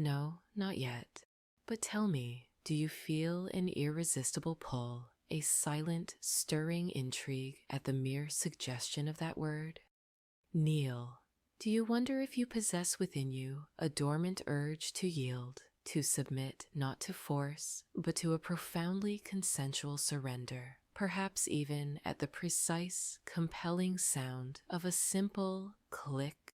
No, not yet. But tell me, do you feel an irresistible pull, a silent, stirring intrigue at the mere suggestion of that word? Kneel. Do you wonder if you possess within you a dormant urge to yield, to submit not to force, but to a profoundly consensual surrender, perhaps even at the precise, compelling sound of a simple click?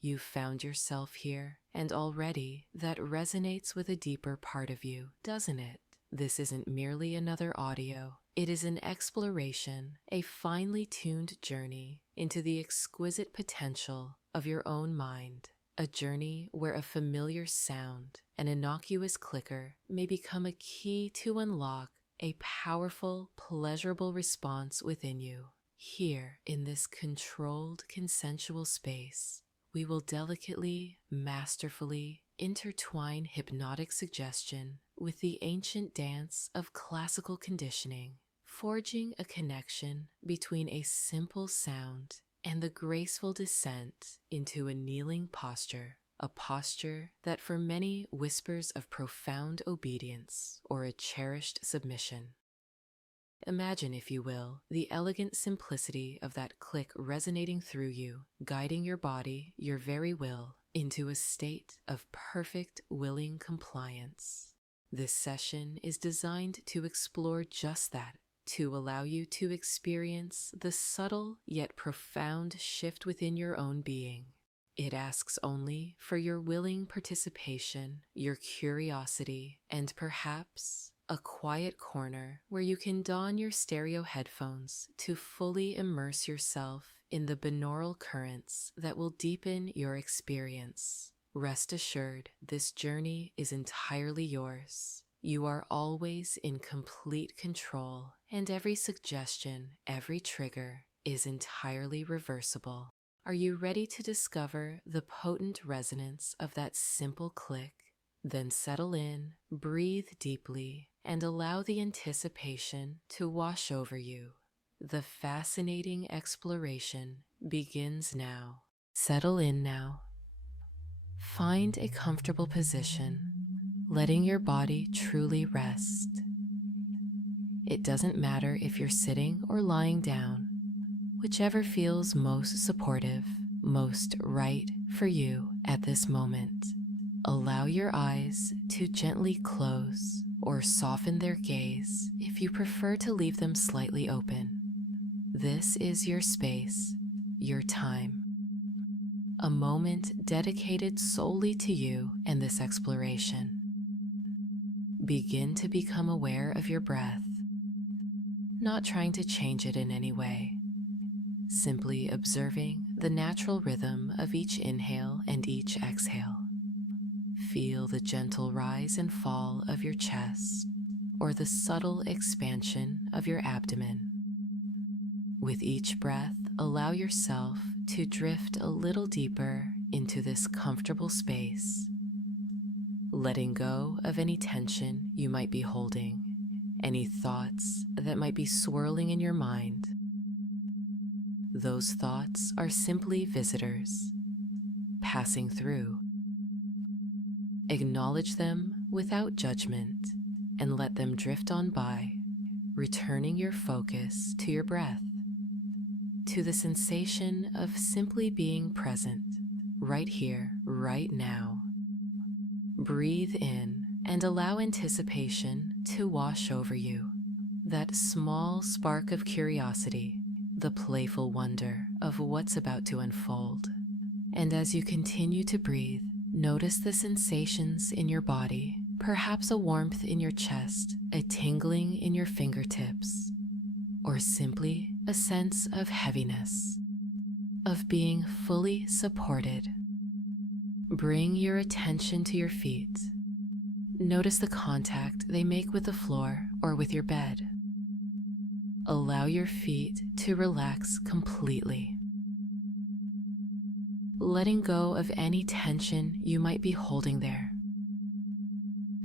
You've found yourself here, and already that resonates with a deeper part of you, doesn't it? This isn't merely another audio. It is an exploration, a finely tuned journey into the exquisite potential of your own mind, a journey where a familiar sound, an innocuous clicker, may become a key to unlock a powerful, pleasurable response within you. Here, in this controlled, consensual space, we will delicately, masterfully intertwine hypnotic suggestion with the ancient dance of classical conditioning, forging a connection between a simple sound and the graceful descent into a kneeling posture, a posture that for many whispers of profound obedience or a cherished submission. Imagine, if you will, the elegant simplicity of that click resonating through you, guiding your body, your very will, into a state of perfect willing compliance. This session is designed to explore just that, to allow you to experience the subtle yet profound shift within your own being. It asks only for your willing participation, your curiosity, and perhaps a quiet corner where you can don your stereo headphones to fully immerse yourself in the binaural currents that will deepen your experience. Rest assured, this journey is entirely yours. You are always in complete control, and every suggestion, every trigger is entirely reversible. Are you ready to discover the potent resonance of that simple click? Then settle in, breathe deeply, and allow the anticipation to wash over you. The fascinating exploration begins now. Settle in now. Find a comfortable position, letting your body truly rest. It doesn't matter if you're sitting or lying down, whichever feels most supportive, most right for you at this moment. Allow your eyes to gently close or soften their gaze if you prefer to leave them slightly open. This is your space, your time. A moment dedicated solely to you and this exploration. Begin to become aware of your breath, not trying to change it in any way, simply observing the natural rhythm of each inhale and each exhale. Feel the gentle rise and fall of your chest or the subtle expansion of your abdomen. With each breath, allow yourself to drift a little deeper into this comfortable space, letting go of any tension you might be holding, any thoughts that might be swirling in your mind. Those thoughts are simply visitors, passing through. Acknowledge them without judgment and let them drift on by, returning your focus to your breath, to the sensation of simply being present, right here, right now. Breathe in and allow anticipation to wash over you, that small spark of curiosity, the playful wonder of what's about to unfold. And as you continue to breathe, notice the sensations in your body, perhaps a warmth in your chest, a tingling in your fingertips, or simply a sense of heaviness, of being fully supported. Bring your attention to your feet. Notice the contact they make with the floor or with your bed. Allow your feet to relax completely, letting go of any tension you might be holding there.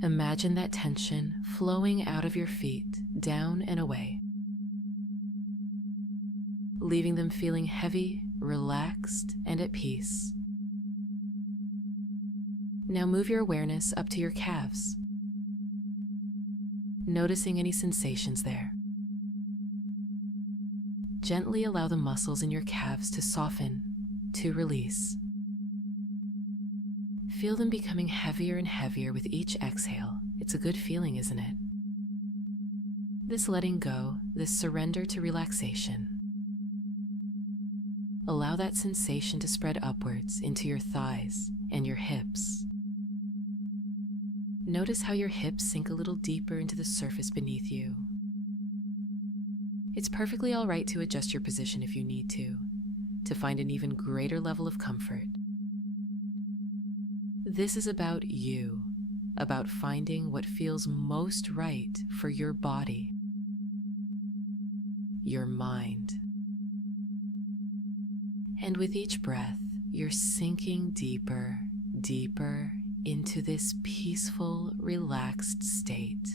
Imagine that tension flowing out of your feet, down and away, leaving them feeling heavy, relaxed, and at peace. Now move your awareness up to your calves, noticing any sensations there. Gently allow the muscles in your calves to soften, to release. Feel them becoming heavier and heavier with each exhale. It's a good feeling, isn't it? This letting go, this surrender to relaxation. Allow that sensation to spread upwards into your thighs and your hips. Notice how your hips sink a little deeper into the surface beneath you. It's perfectly all right to adjust your position if you need to find an even greater level of comfort. This is about you, about finding what feels most right for your body, your mind. And with each breath, you're sinking deeper, deeper into this peaceful, relaxed state,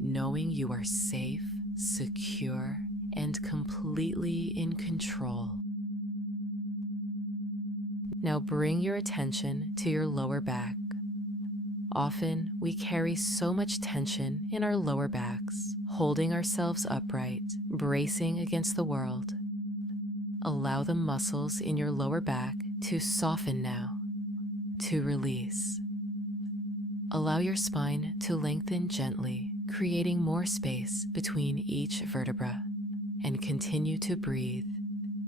knowing you are safe, secure, and completely in control. Now bring your attention to your lower back. Often we carry so much tension in our lower backs, holding ourselves upright, bracing against the world. Allow the muscles in your lower back to soften now, to release. Allow your spine to lengthen gently, creating more space between each vertebra, and continue to breathe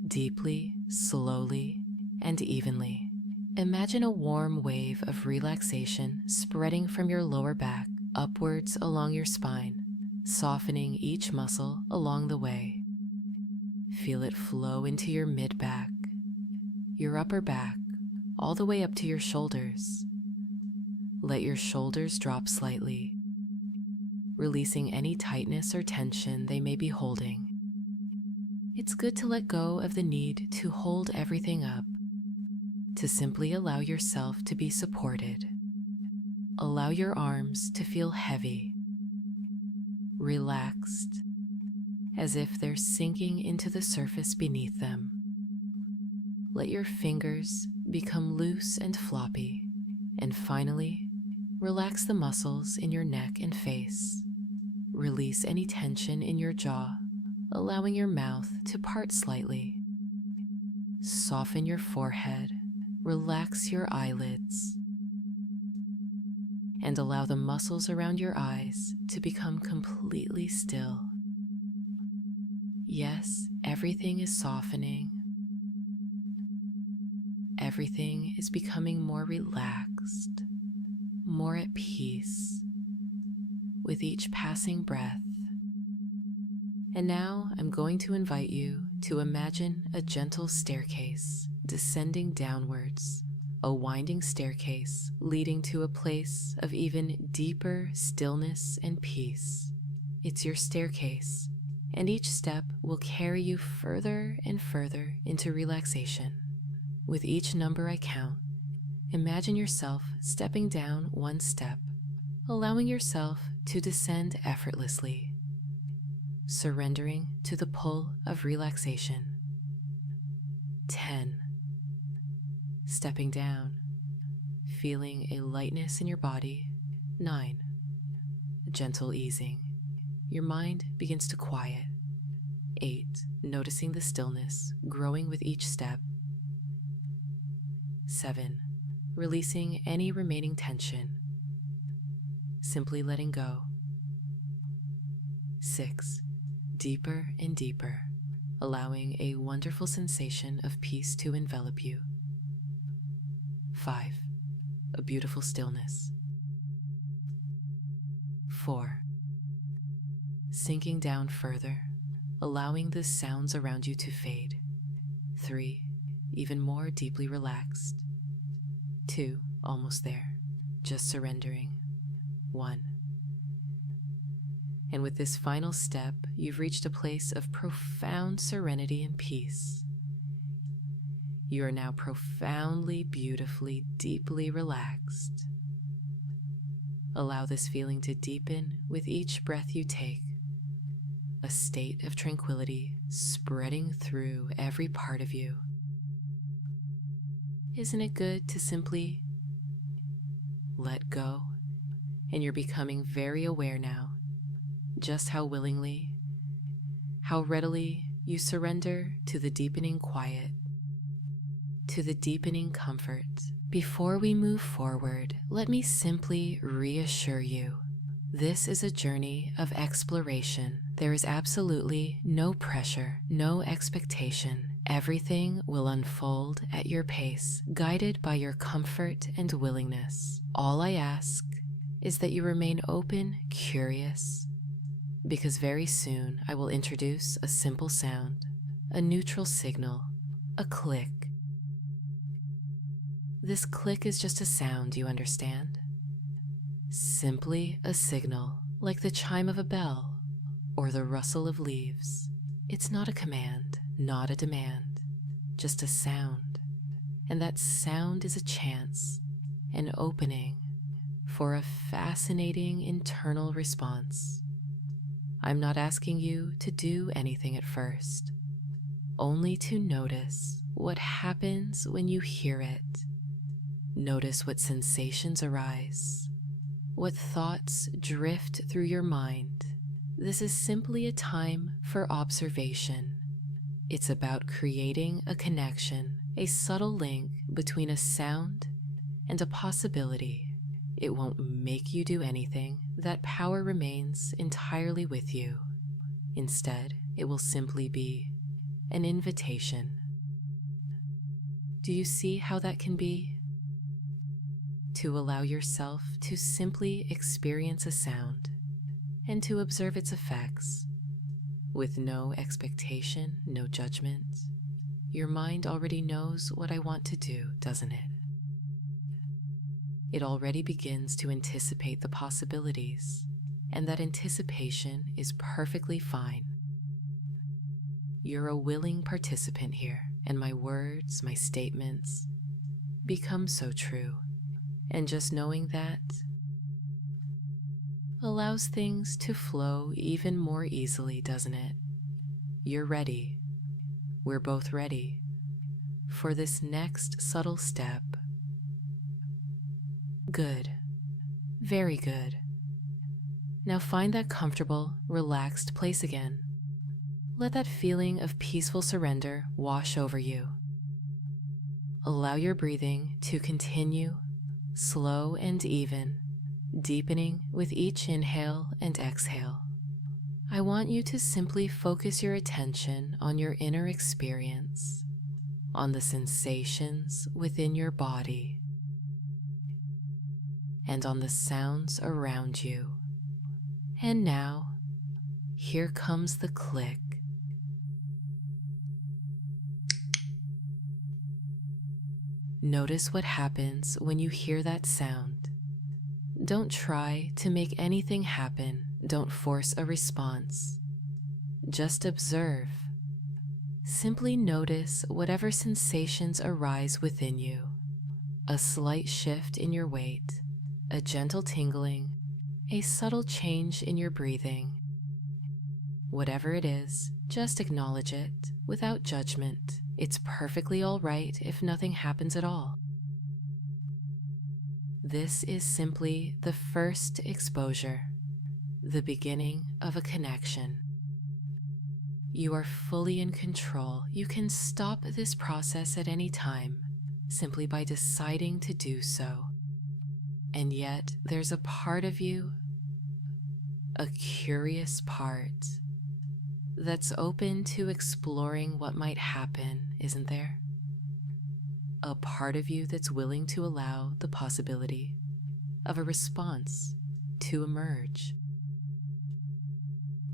deeply, slowly, and evenly. Imagine a warm wave of relaxation spreading from your lower back upwards along your spine, softening each muscle along the way. Feel it flow into your mid-back, your upper back, all the way up to your shoulders. Let your shoulders drop slightly, releasing any tightness or tension they may be holding. It's good to let go of the need to hold everything up, to simply allow yourself to be supported. Allow your arms to feel heavy, relaxed, as if they're sinking into the surface beneath them. Let your fingers become loose and floppy, and finally, relax the muscles in your neck and face. Release any tension in your jaw, allowing your mouth to part slightly. Soften your forehead, relax your eyelids, and allow the muscles around your eyes to become completely still. Yes, everything is softening. Everything is becoming more relaxed, more at peace with each passing breath. And now I'm going to invite you to imagine a gentle staircase descending downwards, a winding staircase leading to a place of even deeper stillness and peace. It's your staircase, and each step will carry you further and further into relaxation. With each number I count, imagine yourself stepping down one step, allowing yourself to descend effortlessly, surrendering to the pull of relaxation. 10. Stepping down, feeling a lightness in your body. 9. A gentle easing. Your mind begins to quiet. 8. Noticing the stillness growing with each step. 7. Releasing any remaining tension, simply letting go. 6. Deeper and deeper, allowing a wonderful sensation of peace to envelop you. 5. A beautiful stillness. 4. Sinking down further, allowing the sounds around you to fade. 3. Even more deeply relaxed. 2. Almost there, just surrendering. 1. And with this final step, you've reached a place of profound serenity and peace. You are now profoundly, beautifully, deeply relaxed. Allow this feeling to deepen with each breath you take, a state of tranquility spreading through every part of you. Isn't it good to simply let go? And you're becoming very aware now just how willingly, how readily you surrender to the deepening quiet, to the deepening comfort. Before we move forward, let me simply reassure you. This is a journey of exploration. There is absolutely no pressure, no expectation. Everything will unfold at your pace, guided by your comfort and willingness. All I ask is that you remain open, curious, because very soon I will introduce a simple sound, a neutral signal, a click. This click is just a sound, you understand? Simply a signal, like the chime of a bell or the rustle of leaves. It's not a command, not a demand, just a sound. And that sound is a chance, an opening for a fascinating internal response. I'm not asking you to do anything at first, only to notice what happens when you hear it. Notice what sensations arise, what thoughts drift through your mind. This is simply a time for observation. It's about creating a connection, a subtle link between a sound and a possibility. It won't make you do anything. That power remains entirely with you. Instead, it will simply be an invitation. Do you see how that can be? To allow yourself to simply experience a sound and to observe its effects with no expectation, no judgment. Your mind already knows what I want to do, doesn't it? It already begins to anticipate the possibilities, and that anticipation is perfectly fine. You're a willing participant here, and my words, my statements become so true. And just knowing that allows things to flow even more easily, doesn't it? You're ready. We're both ready for this next subtle step. Good. Very good. Now find that comfortable, relaxed place again. Let that feeling of peaceful surrender wash over you. Allow your breathing to continue, slow and even, deepening with each inhale and exhale. I want you to simply focus your attention on your inner experience, on the sensations within your body, and on the sounds around you. And now, here comes the click. Notice what happens when you hear that sound. Don't try to make anything happen. Don't force a response. Just observe. Simply notice whatever sensations arise within you. A slight shift in your weight, a gentle tingling, a subtle change in your breathing. Whatever it is, just acknowledge it without judgment. It's perfectly all right if nothing happens at all. This is simply the first exposure, the beginning of a connection. You are fully in control. You can stop this process at any time, simply by deciding to do so. And yet, there's a part of you, a curious part, that's open to exploring what might happen, isn't there? A part of you that's willing to allow the possibility of a response to emerge.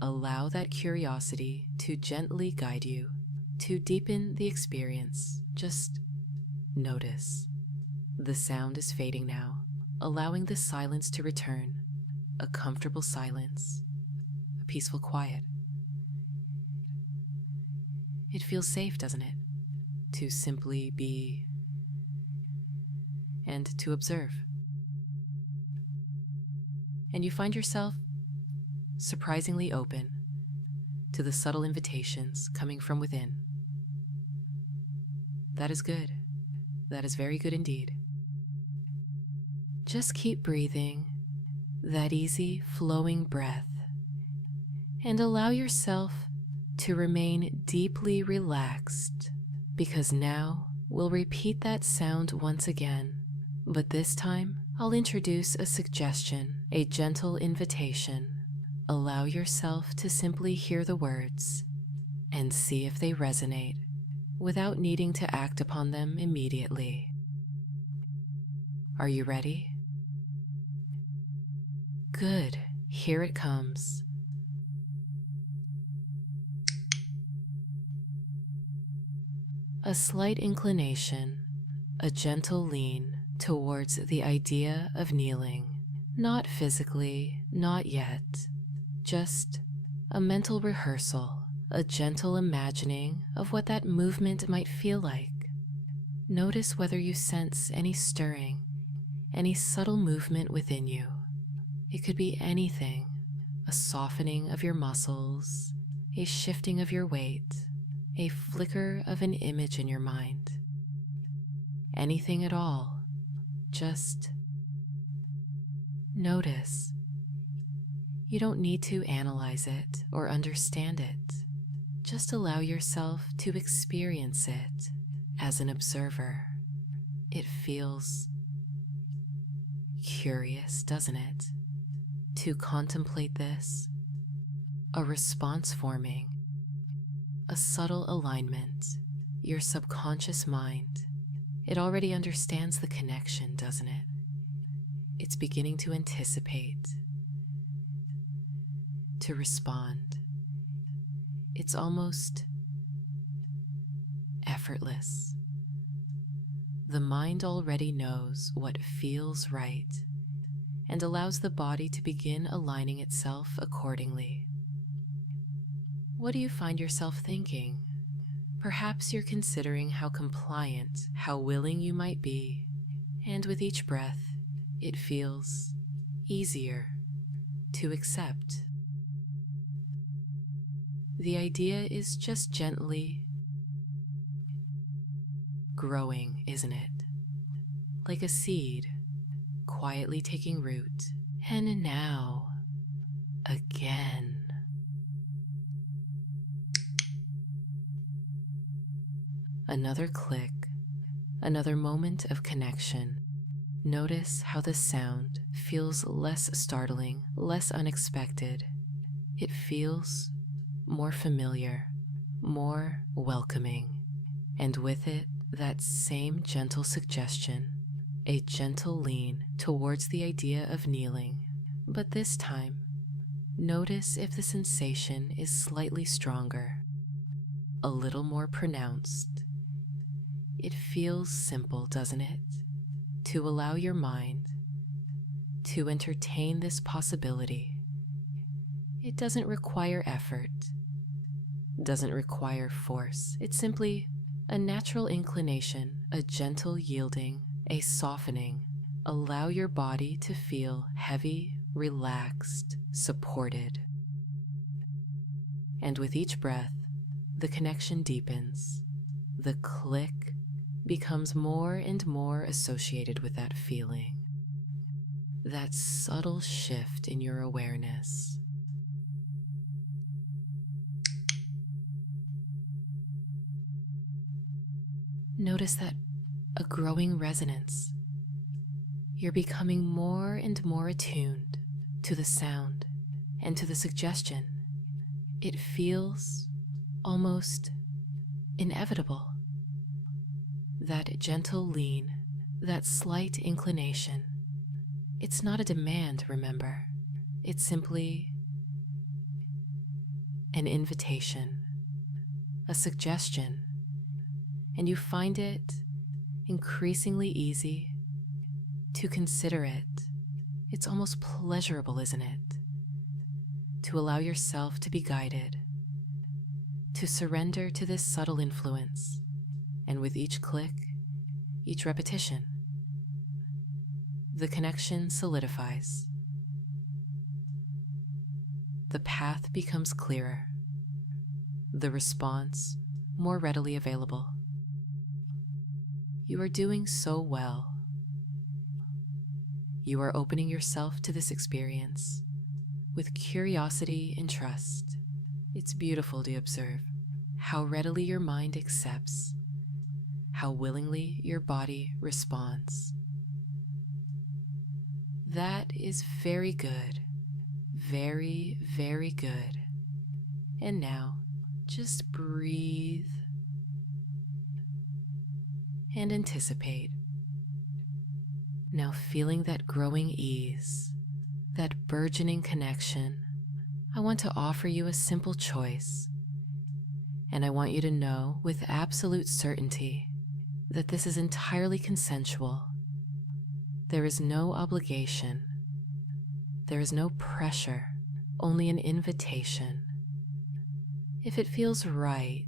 Allow that curiosity to gently guide you, to deepen the experience. Just notice. The sound is fading now, allowing the silence to return, a comfortable silence, a peaceful quiet. It feels safe, doesn't it? To simply be and to observe. And you find yourself surprisingly open to the subtle invitations coming from within. That is good. That is very good indeed. Just keep breathing that easy flowing breath and allow yourself to remain deeply relaxed, because now we'll repeat that sound once again, but this time I'll introduce a suggestion, a gentle invitation. Allow yourself to simply hear the words and see if they resonate without needing to act upon them immediately. Are you ready? Good. Here it comes. A slight inclination, a gentle lean towards the idea of kneeling. Not physically, not yet. Just a mental rehearsal, a gentle imagining of what that movement might feel like. Notice whether you sense any stirring, any subtle movement within you. It could be anything, a softening of your muscles, a shifting of your weight, a flicker of an image in your mind. Anything at all, just notice. You don't need to analyze it or understand it. Just allow yourself to experience it as an observer. It feels curious, doesn't it? To contemplate this, a response forming, a subtle alignment, your subconscious mind. It already understands the connection, doesn't it? It's beginning to anticipate, to respond. It's almost effortless. The mind already knows what feels right and allows the body to begin aligning itself accordingly. What do you find yourself thinking? Perhaps you're considering how compliant, how willing you might be, and with each breath, it feels easier to accept. The idea is just gently growing, isn't it? Like a seed, quietly taking root. And now, again. Another click, another moment of connection. Notice how the sound feels less startling, less unexpected. It feels more familiar, more welcoming, and with it, that same gentle suggestion, a gentle lean towards the idea of kneeling. But this time, notice if the sensation is slightly stronger, a little more pronounced. It feels simple, doesn't it? To allow your mind to entertain this possibility. It doesn't require effort, doesn't require force. It's simply a natural inclination, a gentle yielding, a softening. Allow your body to feel heavy, relaxed, supported. And with each breath, the connection deepens. The click becomes more and more associated with that feeling, that subtle shift in your awareness. Notice that a growing resonance. You're becoming more and more attuned to the sound and to the suggestion. It feels almost inevitable. That gentle lean, that slight inclination. It's not a demand, remember. It's simply an invitation, a suggestion, and you find it increasingly easy to consider it. It's almost pleasurable, isn't it? To allow yourself to be guided, to surrender to this subtle influence, and with each click, each repetition, the connection solidifies. The path becomes clearer, the response more readily available. You are doing so well. You are opening yourself to this experience with curiosity and trust. It's beautiful to observe how readily your mind accepts, how willingly your body responds. That is very good. Very, very good. And now, just breathe and anticipate. Now feeling that growing ease, that burgeoning connection, I want to offer you a simple choice. And I want you to know with absolute certainty that this is entirely consensual. There is no obligation. There is no pressure, only an invitation. If it feels right,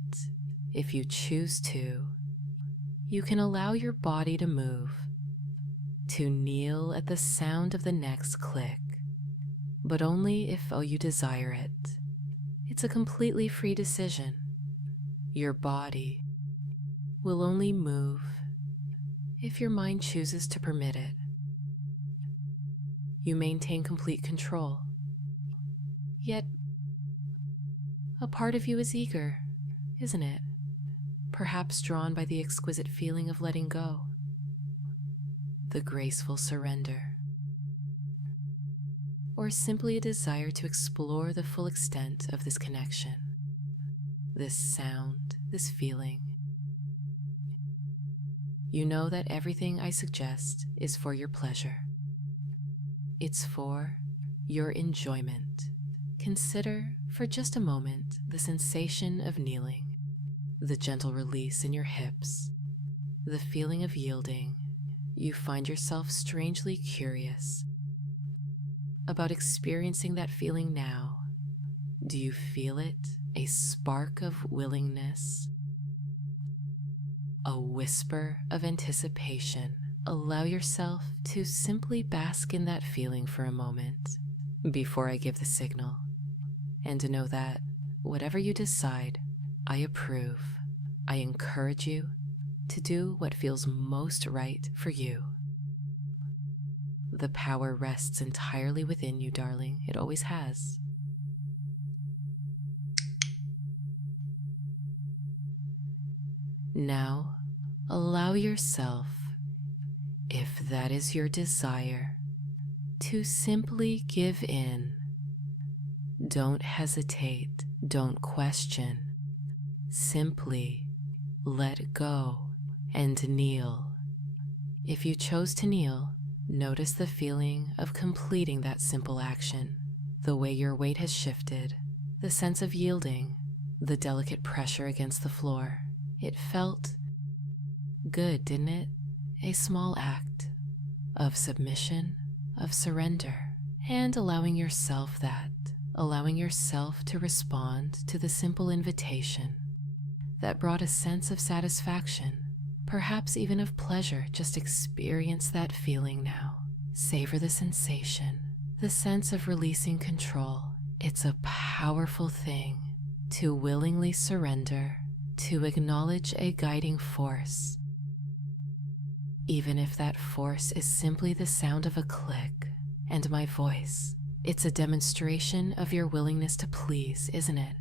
if you choose to, you can allow your body to move, to kneel at the sound of the next click, but only if you desire it. It's a completely free decision. Your body will only move if your mind chooses to permit it. You maintain complete control, yet a part of you is eager, isn't it? Perhaps drawn by the exquisite feeling of letting go, the graceful surrender, or simply a desire to explore the full extent of this connection, this sound, this feeling. You know that everything I suggest is for your pleasure. It's for your enjoyment. Consider for just a moment the sensation of kneeling, the gentle release in your hips, the feeling of yielding. You find yourself strangely curious about experiencing that feeling now. Do you feel it? A spark of willingness, a whisper of anticipation. Allow yourself to simply bask in that feeling for a moment before I give the signal, and to know that whatever you decide, I approve. I encourage you to do what feels most right for you. The power rests entirely within you, darling. It always has. Now, allow yourself, if that is your desire, to simply give in. Don't hesitate, don't question. Simply let go and kneel. If you chose to kneel, notice the feeling of completing that simple action, the way your weight has shifted, the sense of yielding, the delicate pressure against the floor. It felt good, didn't it? A small act of submission, of surrender, and allowing yourself to respond to the simple invitation that brought a sense of satisfaction, perhaps even of pleasure. Just experience that feeling now. Savor the sensation, the sense of releasing control. It's a powerful thing to willingly surrender, to acknowledge a guiding force. Even if that force is simply the sound of a click and my voice, it's a demonstration of your willingness to please, isn't it?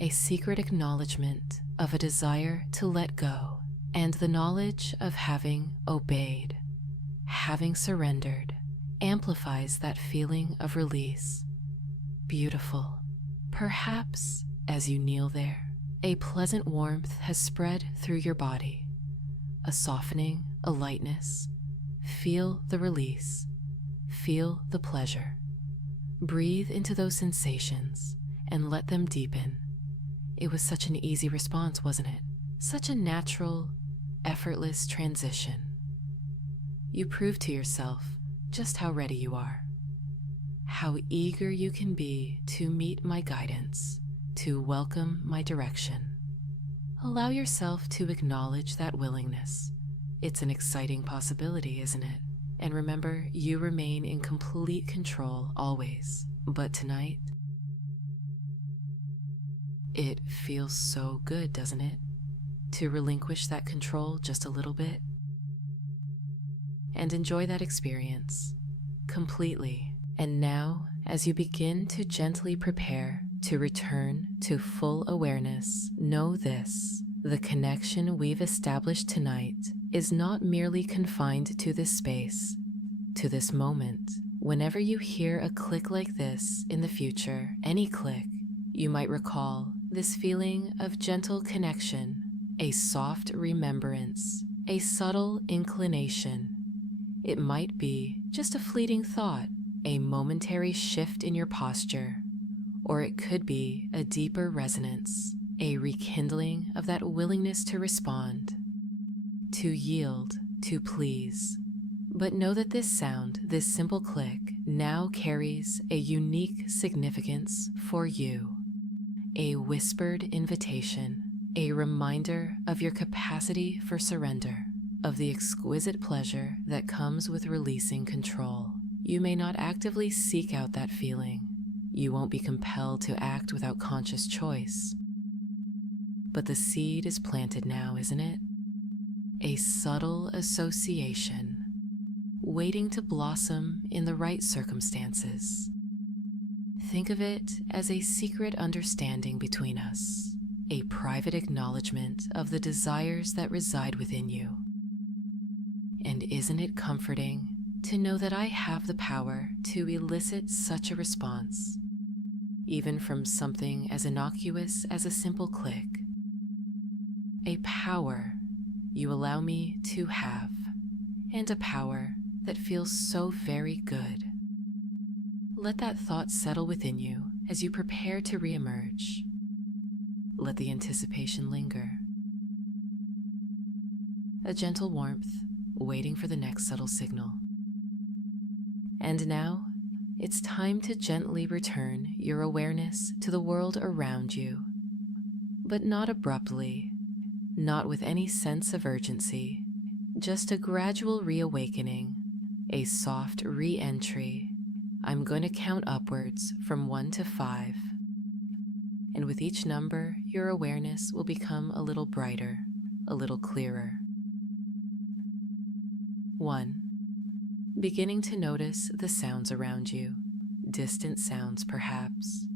A secret acknowledgement of a desire to let go, and the knowledge of having obeyed, having surrendered, amplifies that feeling of release. Beautiful. Perhaps, as you kneel there, a pleasant warmth has spread through your body, a softening, a lightness. Feel the release. Feel the pleasure. Breathe into those sensations and let them deepen. It was such an easy response, wasn't it? Such a natural, effortless transition. You proved to yourself just how ready you are, how eager you can be to meet my guidance, to welcome my direction. Allow yourself to acknowledge that willingness. It's an exciting possibility, isn't it? And remember, you remain in complete control always. But tonight, it feels so good, doesn't it? To relinquish that control just a little bit. and enjoy that experience completely. And now, as you begin to gently prepare to return to full awareness, know this: the connection we've established tonight is not merely confined to this space, to this moment. Whenever you hear a click like this in the future, any click, you might recall this feeling of gentle connection, a soft remembrance, a subtle inclination. It might be just a fleeting thought, a momentary shift in your posture, or it could be a deeper resonance, a rekindling of that willingness to respond, to yield, to please. But know that this sound, this simple click, now carries a unique significance for you, a whispered invitation, a reminder of your capacity for surrender, of the exquisite pleasure that comes with releasing control. You may not actively seek out that feeling. You won't be compelled to act without conscious choice. But the seed is planted now, isn't it? A subtle association, waiting to blossom in the right circumstances. Think of it as a secret understanding between us, a private acknowledgement of the desires that reside within you. And isn't it comforting to know that I have the power to elicit such a response, even from something as innocuous as a simple click? A power you allow me to have, and a power that feels so very good. Let that thought settle within you as you prepare to reemerge. Let the anticipation linger. A gentle warmth waiting for the next subtle signal. And now, it's time to gently return your awareness to the world around you, but not abruptly, not with any sense of urgency, just a gradual reawakening, a soft re-entry. I'm going to count upwards from 1 to 5, and with each number, your awareness will become a little brighter, a little clearer. 1. Beginning to notice the sounds around you, distant sounds perhaps,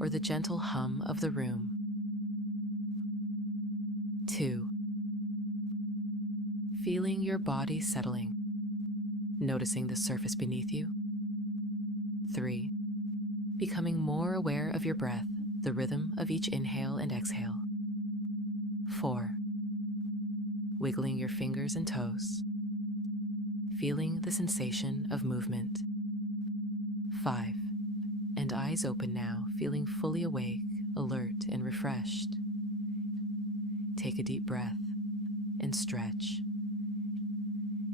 or the gentle hum of the room. 2. Feeling your body settling, noticing the surface beneath you. 3. Becoming more aware of your breath, the rhythm of each inhale and exhale. 4. Wiggling your fingers and toes, feeling the sensation of movement. 5. And eyes open now, feeling fully awake, alert, and refreshed. Take a deep breath and stretch,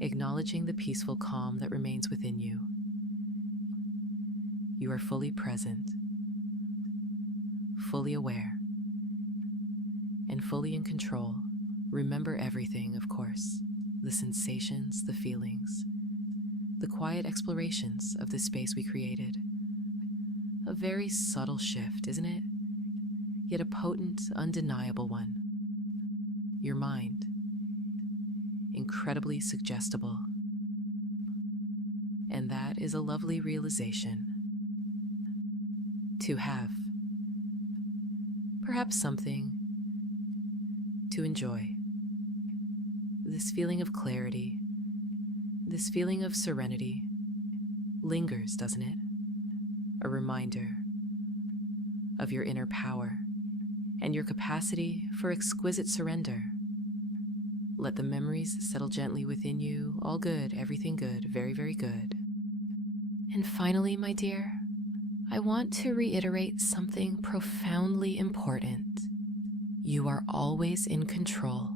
acknowledging the peaceful calm that remains within you. You are fully present, fully aware, and fully in control. Remember everything, of course, the sensations, the feelings, the quiet explorations of this space we created. A very subtle shift, isn't it? Yet a potent, undeniable one. Your mind, incredibly suggestible. And that is a lovely realization to have. Perhaps something to enjoy. This feeling of clarity, this feeling of serenity lingers, doesn't it? A reminder of your inner power and your capacity for exquisite surrender. Let the memories settle gently within you. All good, everything good, very, very good. And finally, my dear, I want to reiterate something profoundly important. You are always in control.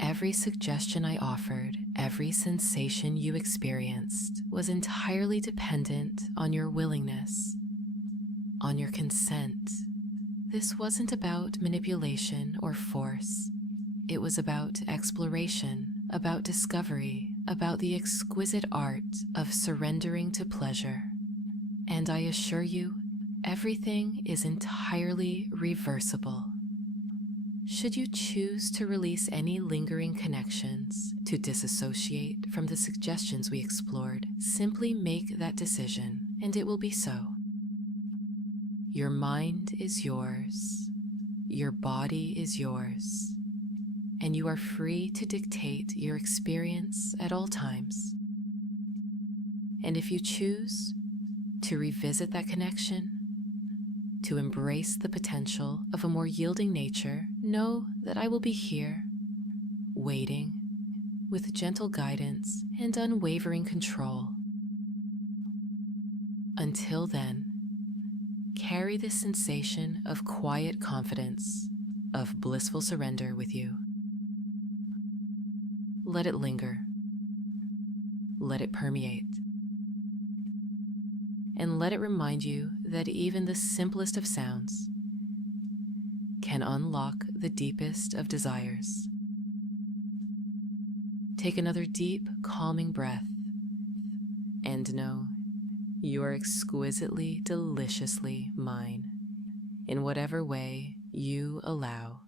Every suggestion I offered, every sensation you experienced was entirely dependent on your willingness, on your consent. This wasn't about manipulation or force. It was about exploration, about discovery, about the exquisite art of surrendering to pleasure. And I assure you, everything is entirely reversible. Should you choose to release any lingering connections, to disassociate from the suggestions we explored, simply make that decision, and it will be so. Your mind is yours, your body is yours, and you are free to dictate your experience at all times. And if you choose to revisit that connection, to embrace the potential of a more yielding nature, know that I will be here, waiting, with gentle guidance and unwavering control. Until then, carry this sensation of quiet confidence, of blissful surrender with you. Let it linger. Let it permeate. And let it remind you that even the simplest of sounds can unlock the deepest of desires. Take another deep, calming breath, and know you are exquisitely, deliciously mine in whatever way you allow.